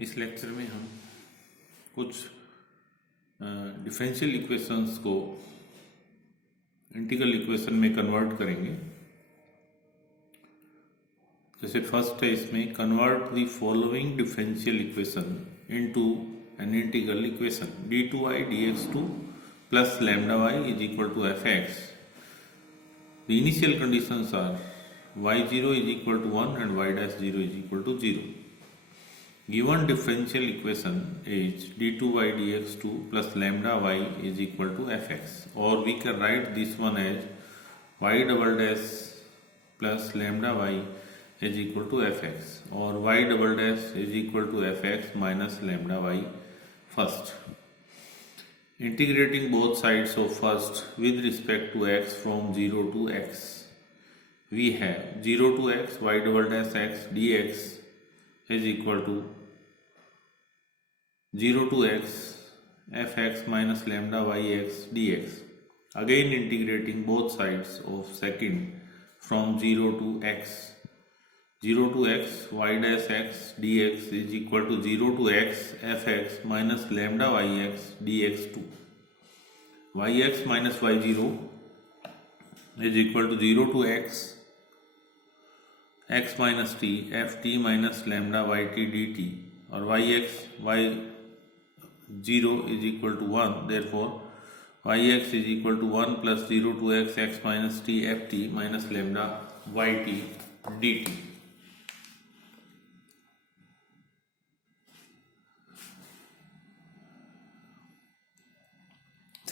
इस लेक्चर में हम कुछ डिफरेंशियल इक्वेशंस को इंटीग्रल इक्वेशन में कन्वर्ट करेंगे। जैसे फर्स्ट है इसमें convert the following differential equation into an integral equation d2y dx2 plus lambda y is equal to fx. The initial conditions are y0 is equal to 1 and y dash 0 is equal to 0. Given differential equation is d2y dx2 plus lambda y is equal to fx, or we can write this one as y double dash plus lambda y is equal to fx, or y double dash is equal to fx minus lambda y first. Integrating both sides of first with respect to x from 0 to x, we have 0 to x y double dash x dx is equal to 0 to x fx minus lambda yx dx. Again integrating both sides of second from 0 to x, 0 to x y dash x dx is equal to 0 to x fx minus lambda yx dx2. Yx minus y0 is equal to 0 to x minus t ft minus lambda yt dt, or yx y0 is equal to 1. Therefore yx is equal to 1 plus 0 to x minus t ft minus lambda yt dt.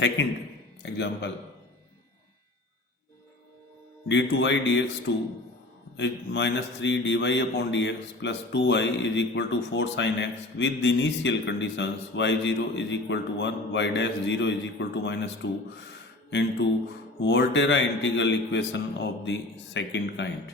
Second example, d2y dx2 is minus 3 dy upon dx plus 2y is equal to 4 sin x with the initial conditions y0 is equal to 1, y dash 0 is equal to minus 2 into Volterra integral equation of the second kind.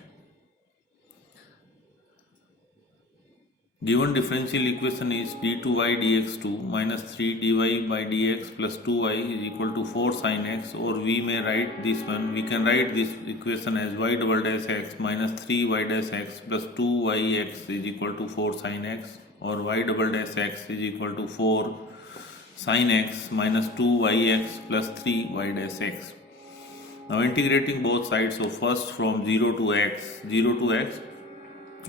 Given differential equation is d2y dx2 minus 3 dy by dx plus 2y is equal to 4 sin x, or we may write this one, we can write this equation as y double dash x minus 3y dash x plus 2yx is equal to 4 sin x, or y double dash x is equal to 4 sin x minus 2yx plus 3y dash x. Now integrating both sides of first from 0 to x,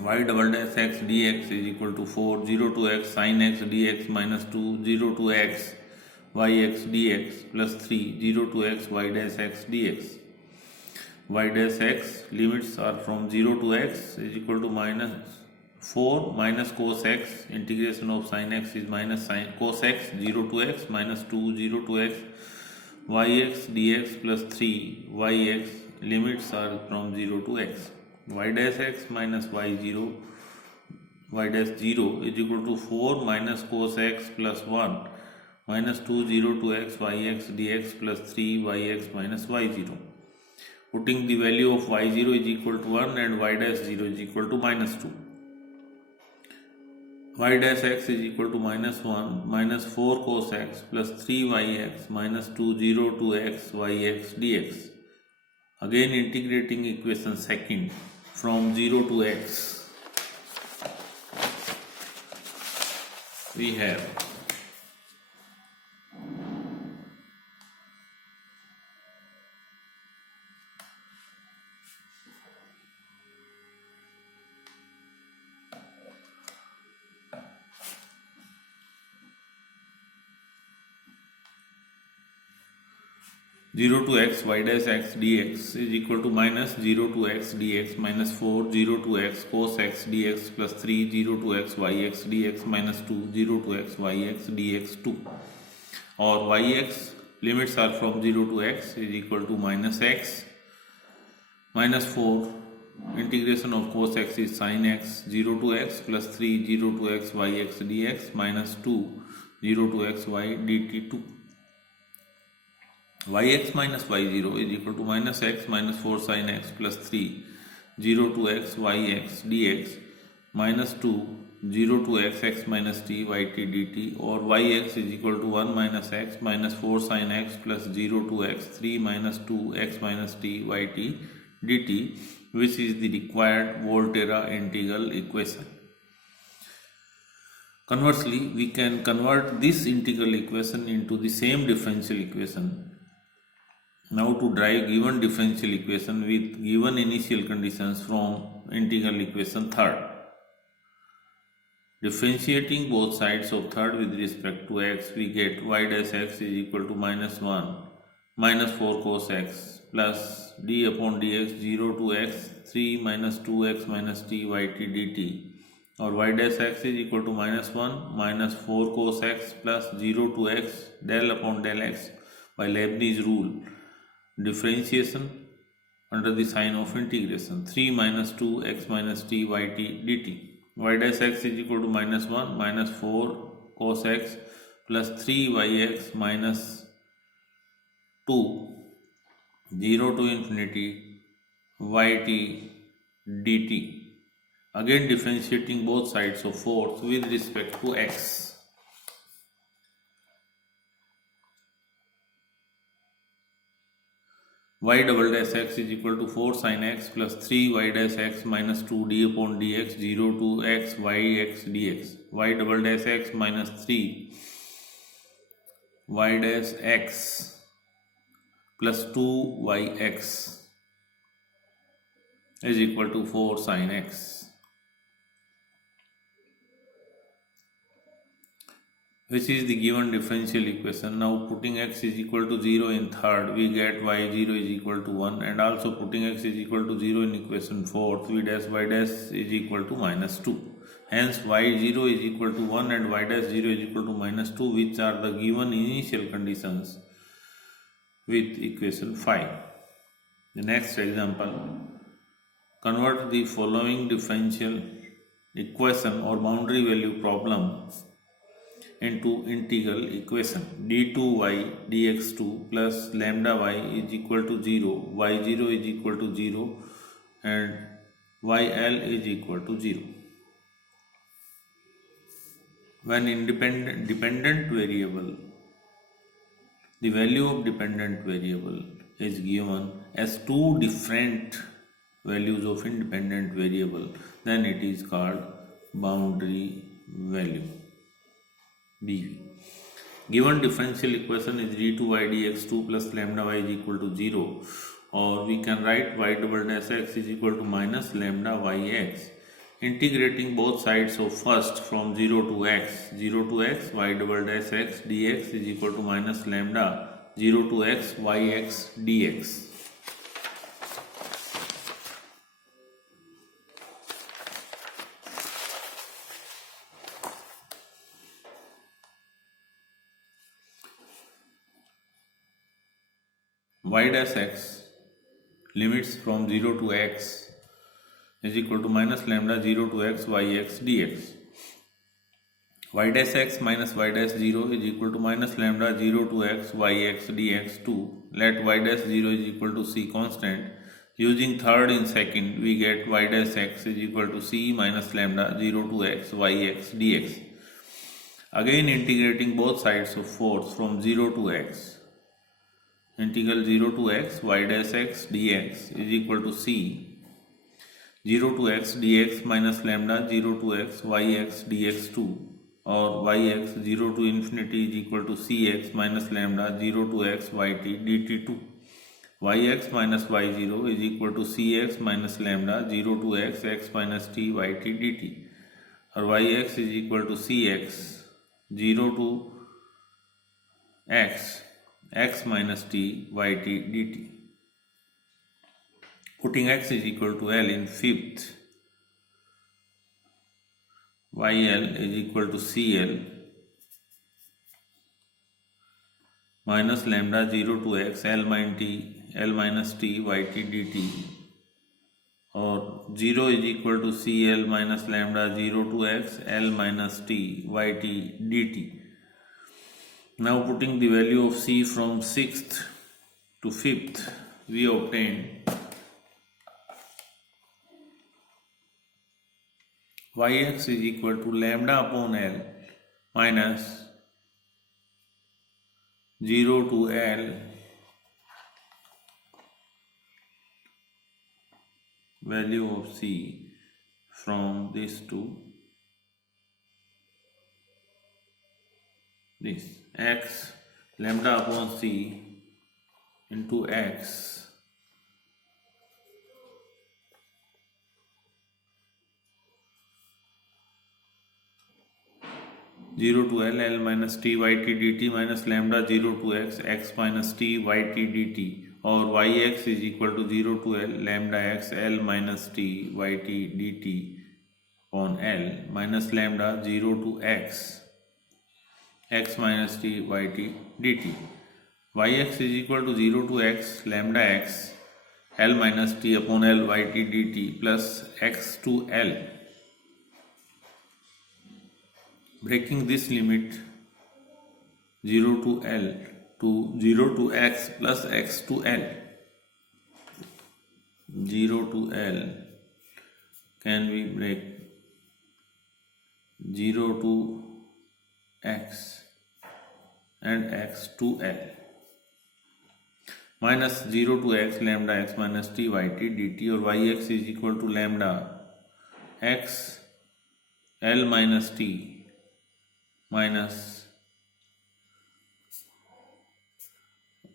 y double dash x dx is equal to 4, 0 to x sin x dx minus 2, 0 to x yx dx plus 3, 0 to x y dash x dx. Y dash x limits are from 0 to x is equal to minus 4 minus cos x, integration of sin x is minus sin cos x, 0 to x minus 2, 0 to x yx dx plus 3 yx, limits are from 0 to x. Y dash x minus y0 y dash 0 is equal to 4 minus cos x plus 1 minus 2, 0 to x yx dx plus 3 yx minus y0. Putting the value of y0 is equal to 1 and y dash 0 is equal to minus 2. Y dash x is equal to minus 1 minus 4 cos x plus 3 yx minus 2, 0 to x yx dx. Again integrating equation second from 0 to x, we have 0 to x y dash x dx is equal to minus 0 to x dx minus 4, 0 to x cos x dx plus 3, 0 to x yx dx minus 2, 0 to x yx dx 2, or yx limits are from 0 to x is equal to minus x minus 4, integration of cos x is sin x, 0 to x plus 3, 0 to x yx dx minus 2, 0 to x y dt 2. Yx minus y0 is equal to minus x minus 4 sin x plus 3, 0 to x yx dx minus 2, 0 to x minus t yt dt, or yx is equal to 1 minus x minus 4 sin x plus 0 to x 3 minus 2 x minus t yt dt, which is the required Volterra integral equation. Conversely, we can convert this integral equation into the same differential equation. Now to derive given differential equation with given initial conditions from integral equation third. Differentiating both sides of third with respect to x, we get y dash x is equal to minus 1 minus 4 cos x plus d upon dx 0 to x 3 minus 2x minus t yt dt, or y dash x is equal to minus 1 minus 4 cos x plus 0 to x del upon del x by Leibniz rule. Differentiation under the sign of integration 3 minus 2 x minus t yt dt. Y dash x is equal to minus 1 minus 4 cos x plus 3 yx minus 2 0 to infinity yt dt. Again differentiating both sides of fourth with respect to x. Y double dash x is equal to 4 sin x plus 3 y dash x minus 2 d upon dx 0 to x yx dx. Y double dash x minus 3 y dash x plus 2 yx is equal to 4 sin x, which is the given differential equation. Now putting x is equal to 0 in third, we get y0 is equal to 1, and also putting x is equal to 0 in equation fourth, we dash y dash is equal to minus 2. Hence y0 is equal to 1 and y dash 0 is equal to minus 2, which are the given initial conditions with equation 5. The next example, convert the following differential equation or boundary value problem into integral equation. d2y dx2 plus lambda y is equal to 0, y0 is equal to 0 and yl is equal to 0. When dependent variable, the value of dependent variable is given as two different values of independent variable, then it is called boundary value. B. Given differential equation is d2y dx2 plus lambda y is equal to 0, or we can write y double dash x is equal to minus lambda yx. Integrating both sides of first from 0 to x, y double dash x dx is equal to minus lambda 0 to x yx dx. Y dash x limits from 0 to x is equal to minus lambda 0 to x yx dx. Y dash x minus y dash 0 is equal to minus lambda 0 to x yx dx 2. Let y dash 0 is equal to c constant. Using third in second, we get y dash x is equal to c minus lambda 0 to x yx dx. Again integrating both sides of fourth from 0 to x. Integral 0 to x y dash x dx is equal to c 0 to x dx minus lambda 0 to x yx dx2, or yx 0 to infinity is equal to cx minus lambda 0 to x yt dt2. Yx minus y0 is equal to cx minus lambda 0 to x minus t yt dt, or yx is equal to cx 0 to x minus t yt dt. Putting x is equal to L in fifth, yl is equal to cl minus lambda 0 to x L minus t yt dt, or 0 is equal to cl minus lambda 0 to x L minus t yt dt. Now putting the value of c from 6th to 5th, we obtain yx is equal to lambda upon L minus 0 to L value of c from this to this x lambda upon c into x zero to L minus t yt dt minus lambda 0 to x minus t yt dt और yx is equal to 0 to L lambda x L minus t yt dt upon L minus lambda 0 to x minus t yt dt. Yx is equal to 0 to x lambda x L minus t upon L yt dt plus x to L. Breaking this limit 0 to L to 0 to x plus x to L. 0 to L can we break 0 to x and x to L minus 0 to x lambda x minus t yt dt और yx is equal to lambda x L minus t minus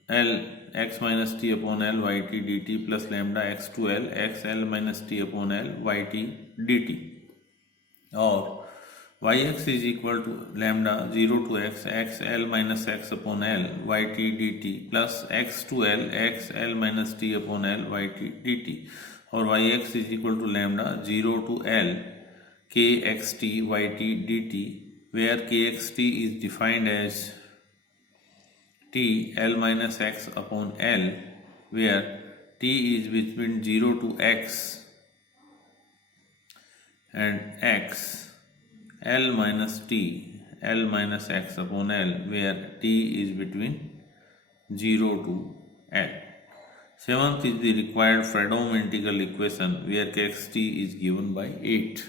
L x minus t upon L yt dt plus lambda x to L x L minus t upon L yt dt और yx is equal to lambda 0 to x L minus x upon L yt dt plus x to L x L minus t upon L yt dt और yx is equal to lambda 0 to L kxt yt dt where kxt is defined as t L minus x upon L where t is between 0 to x and x L minus t L minus x upon L where t is between 0 to L. Seventh is the required Fredholm integral equation where kxt is given by 8.